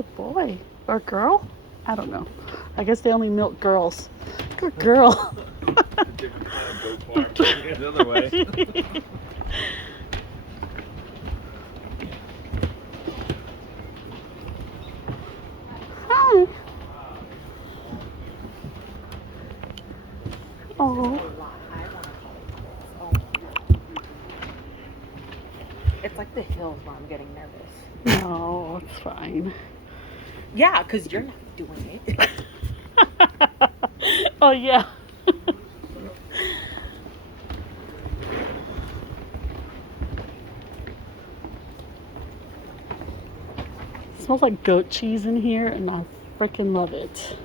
a boy or girl. I don't know. I guess they only milk girls. Good girl. Different kind of goat farm. The other way. Hi. Oh. It's like the hills where I'm getting nervous. No, it's fine. Yeah, because you're not doing it. Oh, yeah. It smells like goat cheese in here, and I freaking love it.